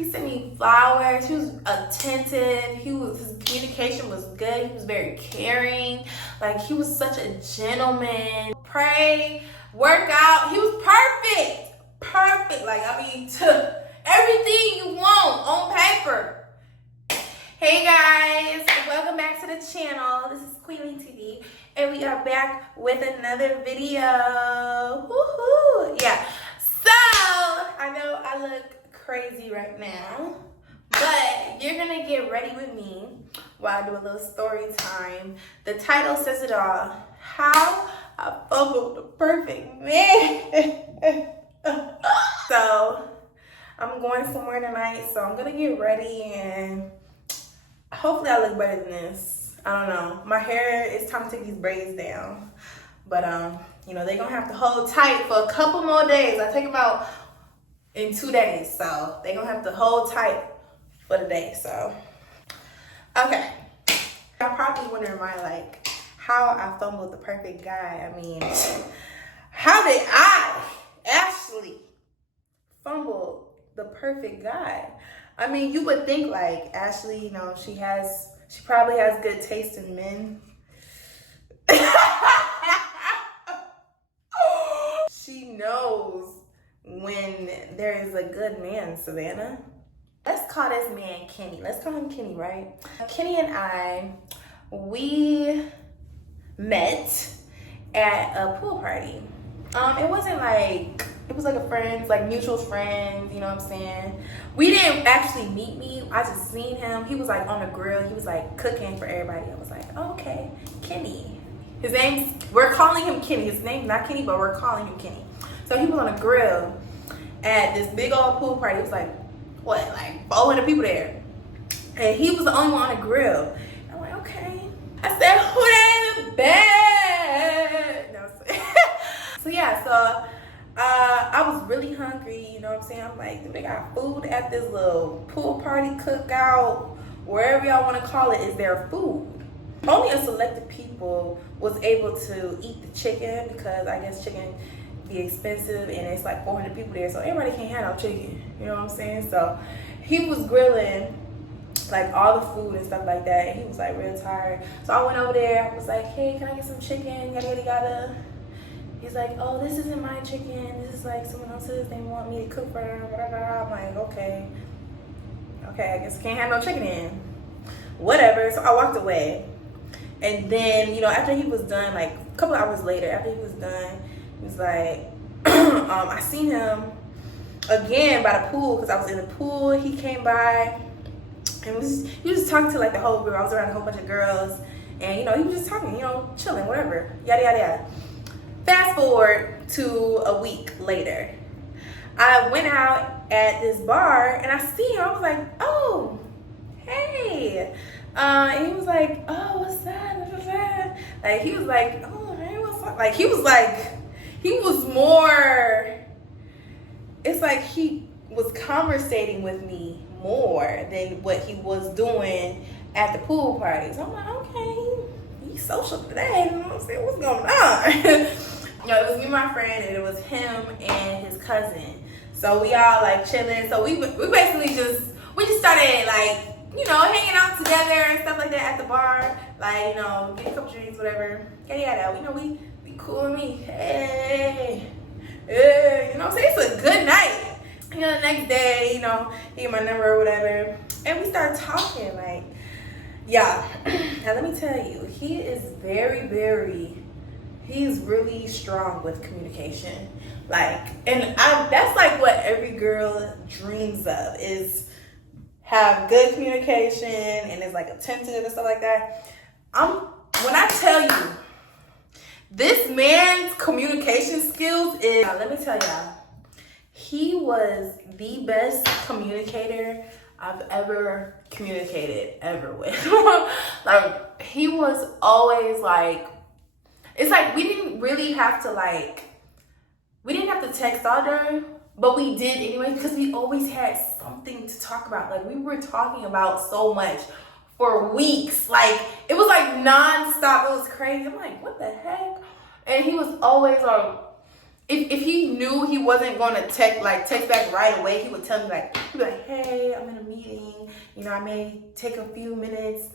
He sent me flowers. He was attentive. His communication was good. He was very caring. Like, he was such a gentleman. Pray, work out. He was perfect. Perfect. Like, I mean, everything you want on paper. Hey guys, welcome back to the channel. This is Queenie TV, and we are back with another video. Woohoo! Yeah. So I know I look crazy right now, but you're gonna get ready with me while I do a little story time. The title says it all. How I fumbled the perfect man. So I'm going somewhere tonight, so I'm gonna get ready and hopefully I look better than this. I don't know. My hair, it's time to take these braids down. But you know, they're gonna have to hold tight for a couple more days. I take them out in 2 days, so they're gonna have to hold tight for the day. So okay. Y'all probably wondering how I fumbled the perfect guy. I mean, how did I actually fumble the perfect guy? I mean, you would think like Ashley, you know, she probably has good taste in men. She knows when there is a good man, Savannah. Let's call this man Kenny. Let's call him Kenny, right? Kenny and I, we met at a pool party. It was like a friends, like mutual friends, you know what I'm saying? We didn't actually meet. I just seen him. He was like on a grill. He was like cooking for everybody. I was like, oh, okay, Kenny. We're calling him Kenny. His name's not Kenny, but we're calling him Kenny. So he was on a grill at this big old pool party. It was like 400 people there. And he was the only one on the grill. I'm like, okay. I said, who that in the bed? No, so yeah, so I was really hungry, you know what I'm saying? I'm like, they got food at this little pool party, cookout, wherever y'all want to call it, is there food? Only a selected people was able to eat the chicken because I guess chicken be expensive and it's like 400 people there, so everybody can't have no chicken, you know what I'm saying? So he was grilling like all the food and stuff like that, and he was like real tired. So I went over there, I was like, hey, can I get some chicken? Yada yada yada. He's like, oh, this isn't my chicken. This is like someone else's. They want me to cook for them. I'm like, okay, I guess I can't have no chicken in. Whatever. So I walked away. And then, you know, after he was done, like a couple hours later, after he was done, he was like, I seen him again by the pool because I was in the pool. He came by and he was just talking to like the whole group. I was around a whole bunch of girls, and you know, he was just talking, you know, chilling, whatever, yada yada yada. Fast forward to a week later, I went out at this bar and I see him. I was like, oh, hey. And he was like, oh, what's that? Like, he was like, oh, hey, what's up? Like, he was more, it's like he was conversating with me more than what he was doing at the pool party. So I'm like, okay, he's social today. You know what I'm saying? What's going on? You know, it was me and my friend, and it was him and his cousin. So we all like chilling. So we basically just started like, you know, hanging out together and stuff like that at the bar. Like, you know, get a couple drinks, whatever. Yeah. You know, we cool with me. Hey, you know what I'm saying? It's a good night. You know, the next day, you know, he get my number or whatever. And we started talking, like, yeah. Now let me tell you, he is he's really strong with communication. Like, and that's like what every girl dreams of, is have good communication and is like attentive and stuff like that. When I tell you, this man's communication skills is, let me tell y'all, he was the best communicator I've ever communicated ever with. Like, he was always like, it's like we didn't have to text all day, but we did anyway because we always had something to talk about. Like, we were talking about so much for weeks. Like, it was like nonstop. It was crazy. I'm like, what the heck? And he was always like, if he knew he wasn't going to text back right away, he would tell me like, hey, I'm in a meeting. You know, I may take a few minutes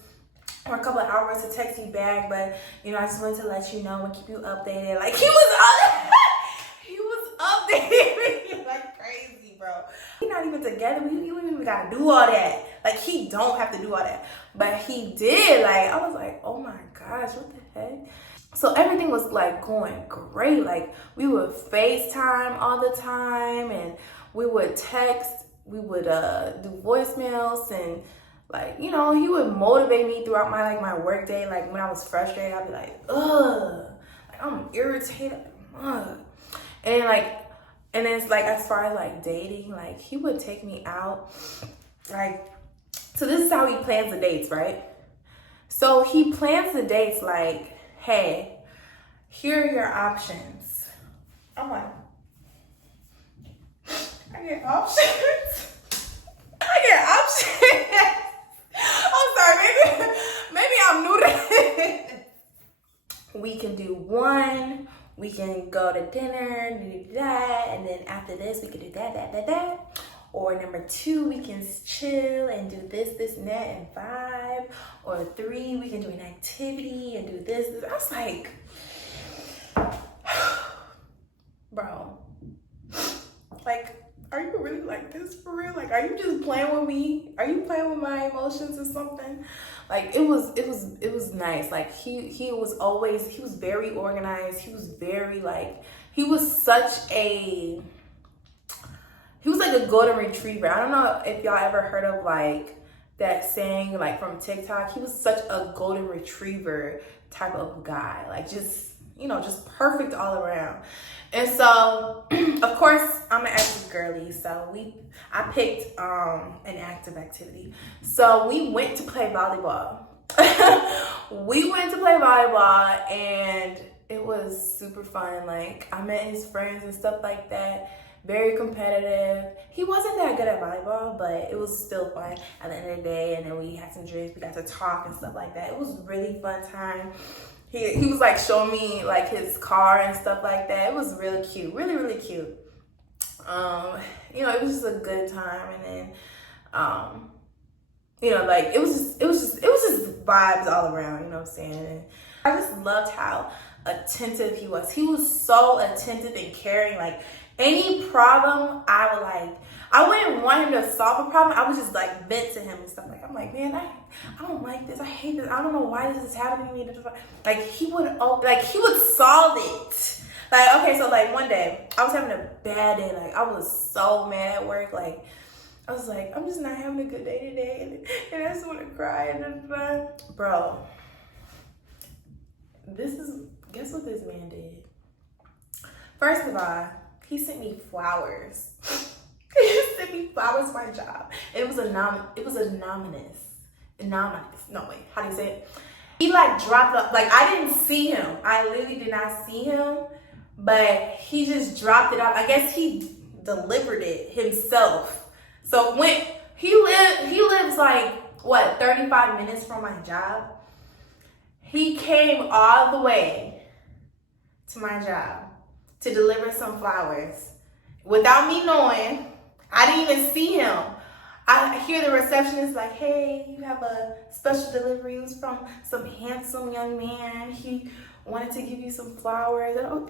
or a couple of hours to text you back, but you know, I just wanted to let you know and keep you updated. Like he was updating me like crazy, bro. We're not even together. We don't even gotta do all that. Like he don't have to do all that, but he did. Like I was like, oh my gosh, what the heck? So everything was like going great. Like we would FaceTime all the time, and we would text. We would do voicemails, and like, you know, he would motivate me throughout my work day. Like when I was frustrated, I'd be like, ugh, like I'm irritated, ugh. And then it's like as far as like dating, like he would take me out. Like, so this is how he plans the dates, right? So he plans the dates like, hey, here are your options. I'm like, I get options? I get options? I'm sorry, maybe I'm new to it. We can do one, we can go to dinner, do that, and then after this, we can do that. Or number 2, we can chill and do this, and that, and 5. Or 3, we can do an activity and do this. I was like, bro, like, are you really like this for real? Like, are you just playing with me? Are you playing with my emotions or something? Like, it was nice. Like, he was very organized. He was very like, he was like a golden retriever. I don't know if y'all ever heard of like that saying like from TikTok. He was such a golden retriever type of guy. Like just, you know, just perfect all around. And so, of course, I'm an active girly. So I picked an active activity. So we went to play volleyball. And it was super fun. Like I met his friends and stuff like that. Very competitive. He wasn't that good at volleyball, but it was still fun at the end of the day. And then we had some drinks. We got to talk and stuff like that. It was really fun time. He was like showing me like his car and stuff like that. It was really cute, really cute. You know, it was just a good time. And then, you know, like it was just vibes all around. You know what I'm saying? And I just loved how attentive he was. He was so attentive and caring. Like any problem, I wouldn't want him to solve a problem. I would just like vent to him and stuff. Like I'm like, man, I don't like this. I hate this. I don't know why this is happening to me. Like he would solve it. Like okay, so like one day I was having a bad day. Like I was so mad at work. Like I was like, I'm just not having a good day today, and I just want to cry. And bro, guess what this man did? First of all, he sent me flowers. He sent me flowers for my job. It was anonymous. No, wait, how do you say it? He like dropped up, like I didn't see him. I literally did not see him, but he just dropped it off. I guess he delivered it himself. So when he lives like what, 35 minutes from my job. He came all the way to my job to deliver some flowers without me knowing. I didn't even see him. I hear the receptionist like, hey, you have a special delivery. It was from some handsome young man. He wanted to give you some flowers. And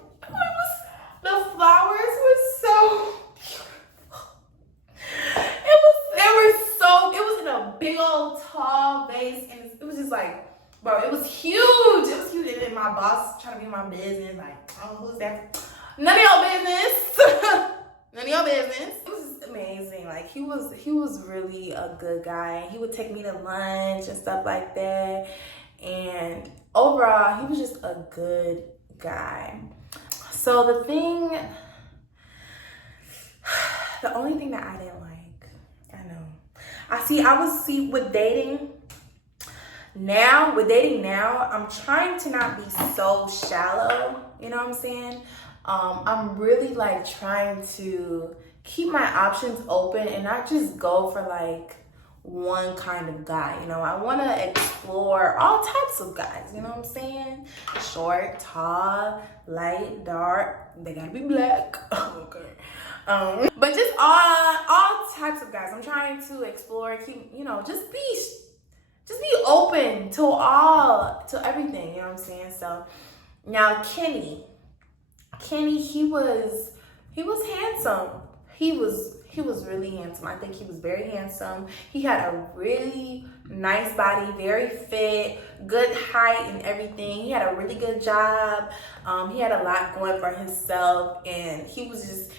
the flowers were so it was in a big old tall vase, and it was just like, bro, it was huge. It was huge. And then my boss trying to be in my business, like, oh, who's that? None of your business. None of your business. It was just amazing. Like he was really a good guy. He would take me to lunch and stuff like that. And overall, he was just a good guy. So the only thing that I didn't like, I was with dating now, I'm trying to not be so shallow, you know what I'm saying? I'm really like trying to keep my options open and not just go for like one kind of guy. You know, I want to explore all types of guys. You know what I'm saying? Short, tall, light, dark. They gotta be black. Okay. But just all types of guys. I'm trying to explore. Keep, you know, just be open to everything. You know what I'm saying? So now Kenny, he was handsome. He was really handsome. I think he was very handsome. He had a really nice body, very fit, good height and everything. He had a really good job. He had a lot going for himself, and he was just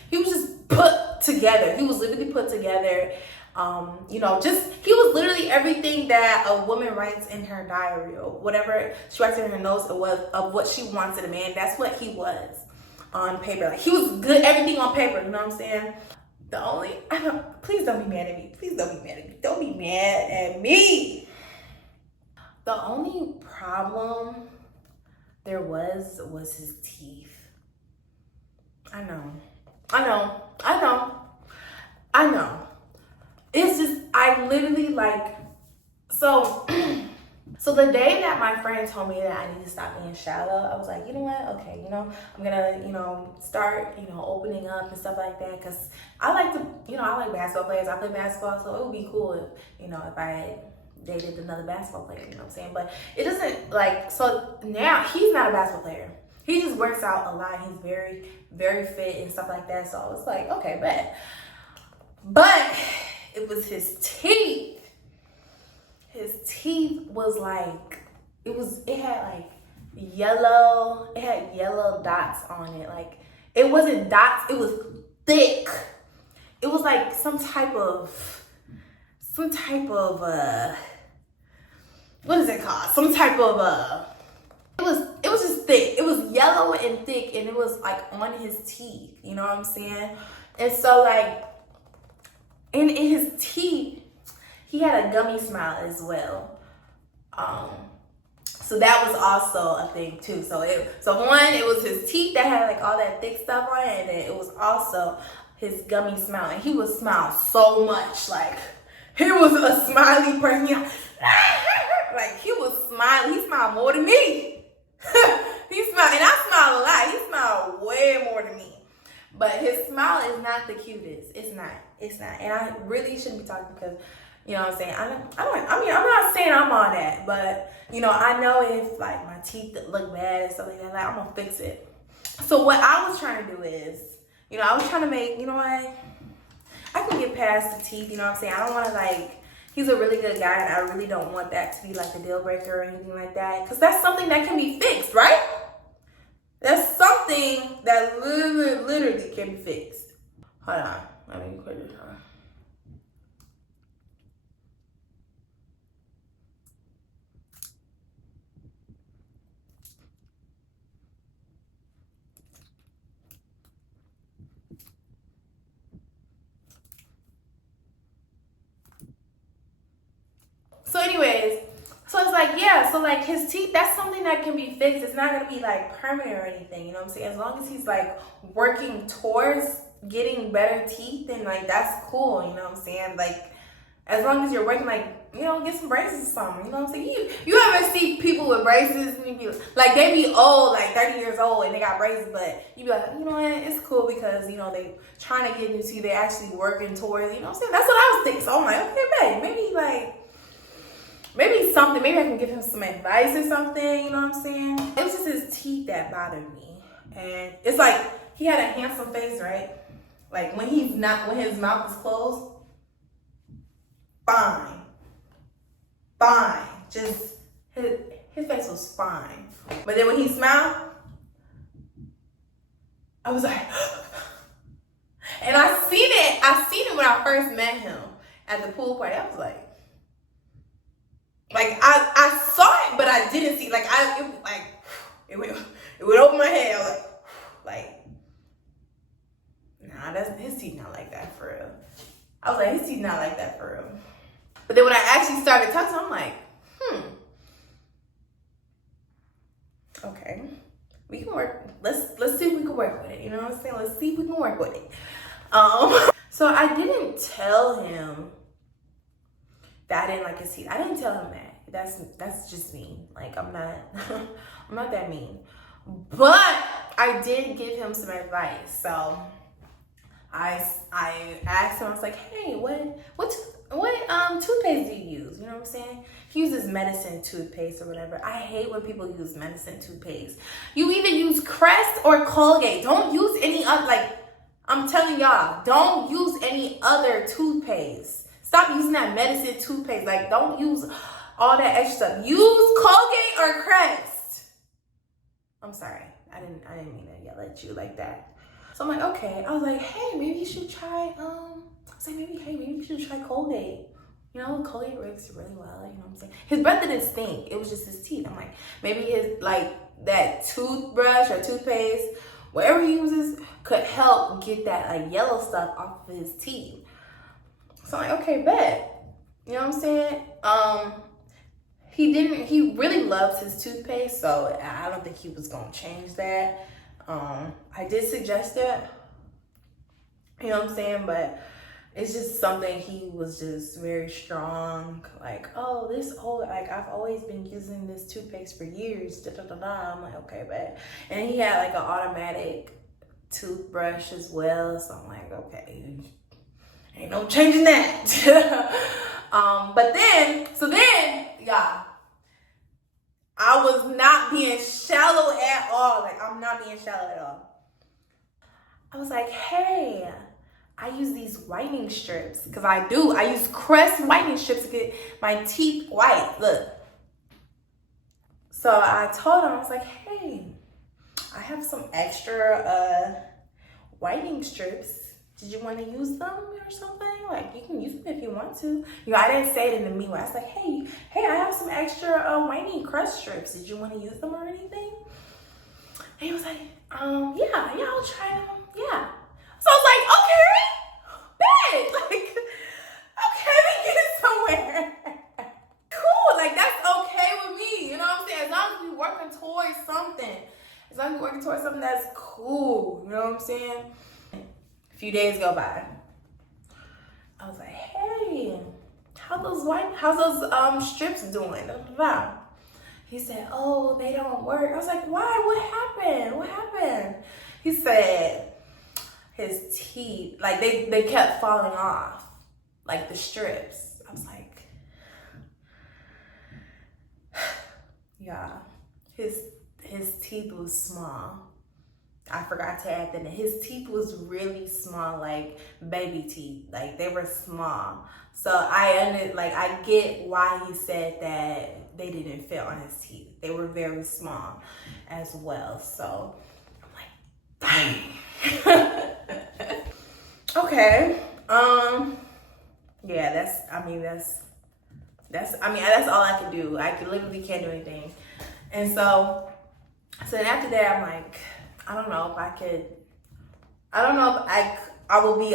put together. He was literally put together. You know, he was literally everything that a woman writes in her diary, or whatever she writes in her notes of what she wants in a man. That's what he was on paper. Like, he was good, everything on paper. You know what I'm saying? Please don't be mad at me. Please don't be mad at me. Don't be mad at me. The only problem there was his teeth. I know. It's just, I literally like, so the day that my friend told me that I need to stop being shallow, I was like, you know what? Okay, you know, I'm gonna, you know, start, you know, opening up and stuff like that. Cause I like basketball players. I play basketball, so it would be cool if, you know, if I dated another basketball player, you know what I'm saying? But it doesn't, like, so now he's not a basketball player. He just works out a lot. He's very, very fit and stuff like that. So it's like, okay, but it was his teeth. His teeth was like, it had yellow dots on it. Like, it wasn't dots, it was thick. It was like some type of what is it called? Some type of it was just thick. It was yellow and thick, and it was like on his teeth. You know what I'm saying? And so, like, in his teeth, he had a gummy smile as well. So that was also a thing too. So one, it was his teeth that had like all that thick stuff on it, and then it was also his gummy smile. And he would smile so much, like he was a smiley person. Like, he was smiling. He smiled more than me. He smiled, and I smile a lot. He smiled way more than me. But his smile is not the cutest. It's not. And I really shouldn't be talking because, you know what I'm saying? I mean, I'm not saying I'm on that, but, you know, I know if, like, my teeth look bad and stuff like that, like, I'm going to fix it. So what I was trying to do is, you know, I was trying to make, you know what? I can get past the teeth, you know what I'm saying? I don't want to, like, he's a really good guy, and I really don't want that to be, like, a deal breaker or anything like that. Because that's something that can be fixed, right? That's something that literally can be fixed. Hold on. Let me quit this. So anyways, so it's like, yeah, so like his teeth, that's something that can be fixed. It's not gonna be like permanent or anything, you know what I'm saying? As long as he's like working towards getting better teeth, then like that's cool, you know what I'm saying? Like, as long as you're working, like, you know, get some braces or something, you know what I'm saying? You ever see people with braces and you be like, they be old, like 30 years old, and they got braces, but you be like, you know what, it's cool because, you know, they trying to get new teeth, they actually working towards, you know what I'm saying? That's what I was thinking. So I'm like, okay, babe, maybe something, maybe I can give him some advice or something, you know what I'm saying? It was just his teeth that bothered me. And it's like, he had a handsome face, right? Like, when his mouth is closed, fine. Just, his face was fine. But then when he smiled, I was like, and I seen it when I first met him at the pool party. I was like I saw it, but I didn't see. It went over my head. I was like, nah, his teeth not like that for real. I was like, his teeth not like that for real. But then when I actually started talking to him, I'm like, okay, we can work. Let's see if we can work with it. You know what I'm saying? Let's see if we can work with it. So I didn't tell him, that I didn't like his teeth. I didn't tell him that. That's just mean. Like, I'm not I'm not that mean. But I did give him some advice. So I asked him, I was like, hey, what toothpaste do you use? You know what I'm saying? He uses medicine toothpaste or whatever. I hate when people use medicine toothpaste. You either use Crest or Colgate. Don't use any other, like, I'm telling y'all, don't use any other toothpaste. Stop using that medicine toothpaste. Like, don't use all that extra stuff. Use Colgate or Crest. I'm sorry. I didn't mean to yell at you like that. So I'm like, okay. I was like, hey, maybe you should try, maybe you should try Colgate. You know, Colgate works really well, you know what I'm saying? His breath didn't stink. It was just his teeth. I'm like, maybe his, like, that toothbrush or toothpaste, whatever he uses, could help get that, like, yellow stuff off of his teeth. So I'm like, okay, bet. You know what I'm saying? He really loves his toothpaste, so I don't think he was gonna change that. I did suggest it, you know what I'm saying, but it's just something he was just very strong, like, oh, like, I've always been using this toothpaste for years, da da da da. I'm like, okay, but, and he had like an automatic toothbrush as well, so I'm like, okay, ain't no changing that. But then, yeah, I was not being shallow at all. Like, I'm not being shallow at all. I was like, hey, I use these whitening strips, because I use Crest whitening strips to get my teeth white. Look. So I told him, I was like, hey, I have some extra whitening strips. Did you want to use them or something? Like, you can use them if you want to. You know, I didn't say it in the mean way. I was like, hey, I have some extra whitening Crest strips. Did you want to use them or anything? And he was like, yeah, I'll try them. Yeah. So I was like, okay, bet. Like, okay, we get somewhere. Cool, like, that's okay with me. You know what I'm saying? As long as we're working towards something. As long as we're working towards something that's cool. You know what I'm saying? A few days go by. I was like, hey, how's those strips doing? He said, oh, they don't work. I was like, why? What happened? He said his teeth, like, they kept falling off, like the strips. I was like, yeah, his teeth was small. I forgot to add that his teeth was really small, like baby teeth. Like, they were small. So I get why he said that they didn't fit on his teeth. They were very small as well. So I'm like, dang. Okay. Yeah, that's all I can do. I literally can't do anything. And so then after that, I'm like, I don't know if I will be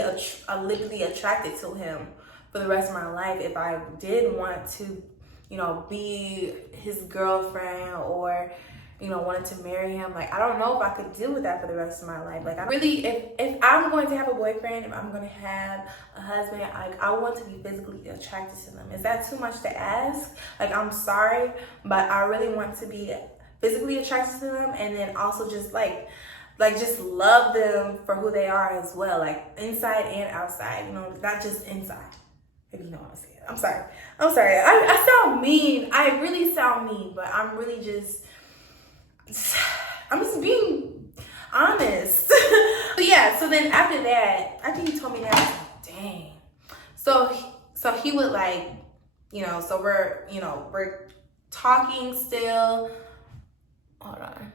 legally attracted to him for the rest of my life if I did want to, you know, be his girlfriend or, you know, wanted to marry him. Like, I don't know if I could deal with that for the rest of my life. Like, if I'm going to have a boyfriend, if I'm going to have a husband, like, I want to be physically attracted to them. Is that too much to ask? Like, I'm sorry, but I really want to be physically attracted to them, and then also just like just love them for who they are as well, like inside and outside, you know, not just inside, if you know what I'm saying. I'm sorry. I sound mean. I really sound mean, but I'm just being honest. But yeah, so then after that, after he told me that, I was like, dang. So he would, like, you know, so we're talking still. Hold on.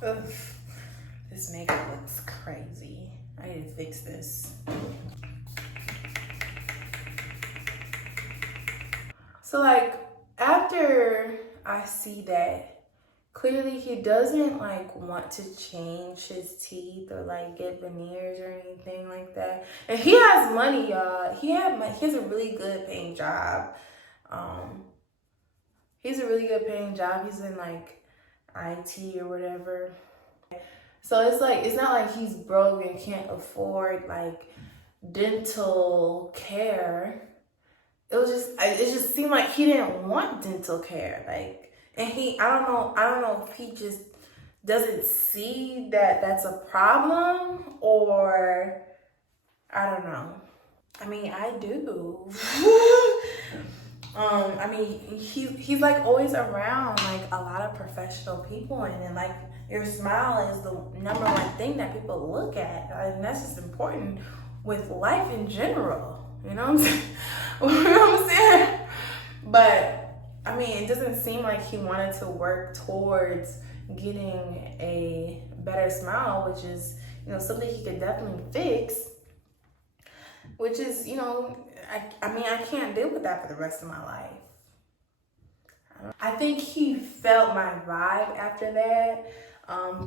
Ugh, this makeup looks crazy. I need to fix this. So, like, after I see that clearly he doesn't, like, want to change his teeth or, like, get veneers or anything like that. And he has money, y'all. He has a really good paying job. He's a really good paying job. He's in like IT or whatever. So it's like, it's not like he's broke and can't afford like dental care. It just seemed like he didn't want dental care. Like, and I don't know if he just doesn't see that that's a problem, or I don't know. I mean, I do. I mean, he's like always around like a lot of professional people, and then like your smile is the number one thing that people look at, and that's just important with life in general. You know what I'm saying? You know what I'm saying? But I mean, it doesn't seem like he wanted to work towards getting a better smile, which is, you know, something he could definitely fix. Which is, you know, I mean, I can't deal with that for the rest of my life. I think he felt my vibe after that.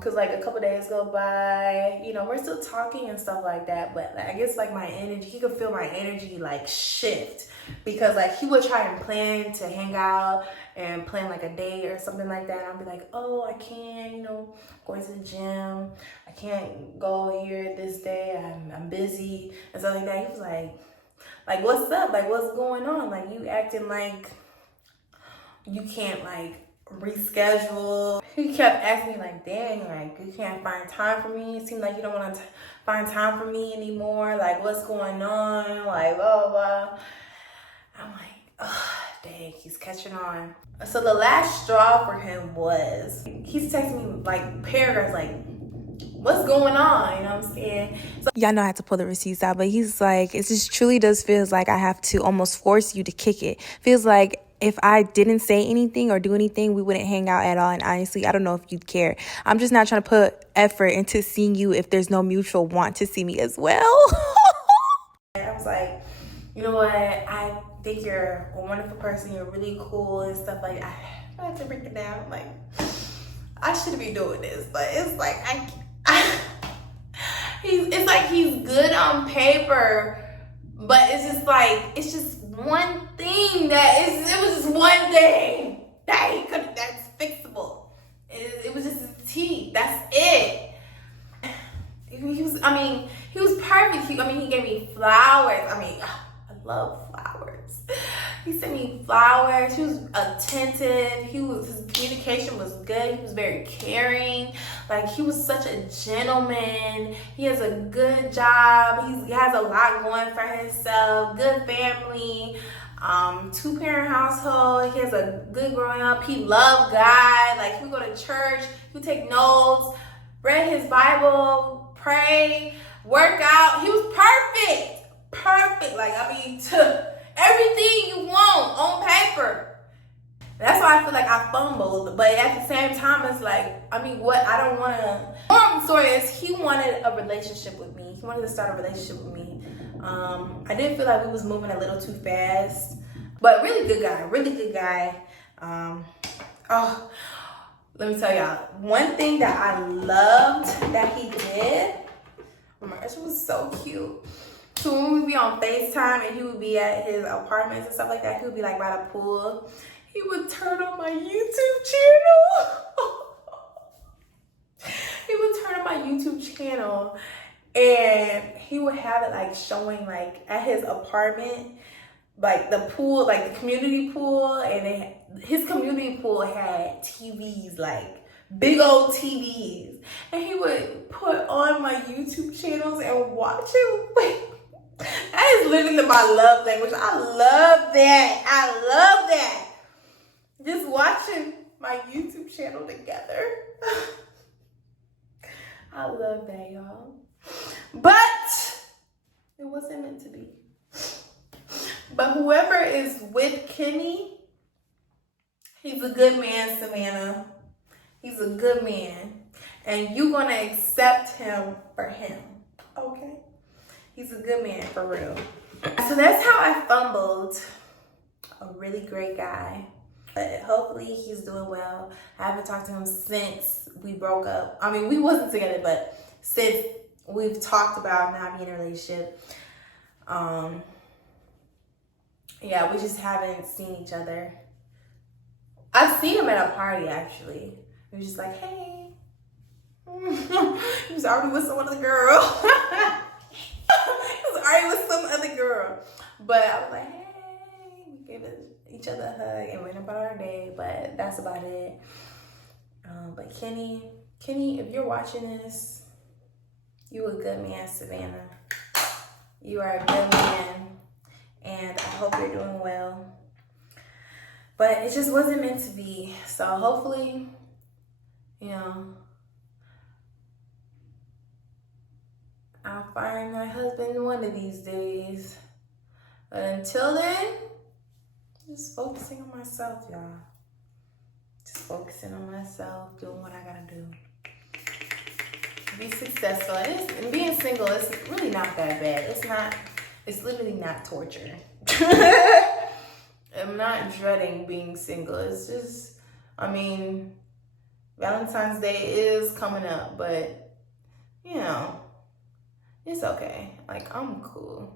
Cause like a couple days go by, you know, we're still talking and stuff like that, but I guess like my energy, he could feel my energy like shift, because like he would try and plan to hang out and plan like a day or something like that. I'll be like, oh, I can't, you know, going to the gym. I can't go here this day. I'm busy and stuff like that. He was like, what's up? Like, what's going on? Like, you acting like you can't like reschedule. He kept asking me like, dang, like you can't find time for me. It seems like you don't want to find time for me anymore. Like, what's going on? Like, blah, blah, blah. I'm like, oh, dang, he's catching on. So the last straw for him was, he's texting me like paragraphs like, what's going on? You know what I'm saying? So, y'all know I had to pull the receipts out, but he's like, it just truly does feels like I have to almost force you to kick it. Feels like if I didn't say anything or do anything, we wouldn't hang out at all. And honestly, I don't know if you'd care. I'm just not trying to put effort into seeing you if there's no mutual want to see me as well. I was like, you know what? I think you're a wonderful person. You're really cool and stuff like that. I had to break it down. Like, I shouldn't be doing this, but it's like, it's like he's good on paper, but it's just like, it's just one thing it was just one thing that he could, that's fixable. It was just his teeth. That's it. He was perfect. He gave me flowers. I mean, I love flowers. He sent me flowers. He was attentive. His communication was good. He was very caring. Like, he was such a gentleman. He has a good job. He has a lot going for himself. Good family. 2-parent household. He has a good growing up. He loved God. Like, he would go to church. He would take notes. Read his Bible. Pray. Work out. He was perfect. Perfect. Like, I mean, everything you want on paper. That's why I feel like I fumbled. But at the same time, it's like, I mean, what? I don't want to. Moral of the story is, he wanted a relationship with me. He wanted to start a relationship with me. I did feel like we was moving a little too fast. But really good guy. Really good guy. Let me tell y'all. One thing that I loved that he did. Oh my gosh, it was so cute. So when we would be on FaceTime and he would be at his apartments and stuff like that, he would be like by the pool. He would turn on my YouTube channel. He would turn on my YouTube channel and he would have it like showing like at his apartment, like the pool, like the community pool, and his community pool had TVs, like big old TVs, and he would put on my YouTube channels and watch it. That is literally my love language. I love that. I love that. Just watching my YouTube channel together. I love that, y'all. But it wasn't meant to be. But whoever is with Kenny, he's a good man, Savannah. He's a good man. And you're going to accept him for him. Okay? He's a good man, for real. So that's how I fumbled a really great guy. But hopefully he's doing well. I haven't talked to him since we broke up. I mean, we wasn't together, but since we've talked about not being in a relationship. Yeah, we just haven't seen each other I've seen him at a party actually. He was just like, hey. He was already with some other girl. He was already with some other girl. But I was like, hey, we gave each other a hug and went about our day. But that's about it. But Kenny, if you're watching this, you a good man, Savannah. You are a good man. And I hope you're doing well. But it just wasn't meant to be. So hopefully, you know, I'll find my husband one of these days. But until then, just focusing on myself, y'all. Just focusing on myself, doing what I gotta do. Be successful. And being single is really not that bad. It's literally not torture. I'm not dreading being single. It's just, I mean, Valentine's Day is coming up, but, you know, it's okay. Like, I'm cool.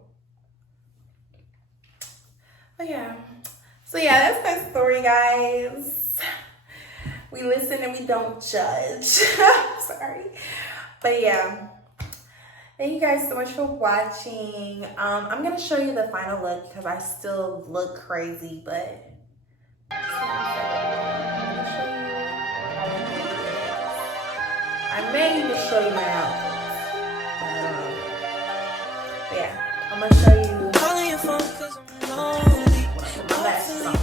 But yeah. So yeah, that's my story, guys. We listen and we don't judge. Sorry. But yeah. Thank you guys so much for watching. I'm going to show you the final look because I still look crazy, but I may even show you my outfit. But yeah, I'm going to show you my last song.